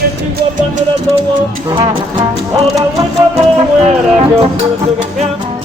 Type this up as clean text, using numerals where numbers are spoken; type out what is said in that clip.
che ci guardano da solo, ora vuoi sapere che ho fatto che mi ha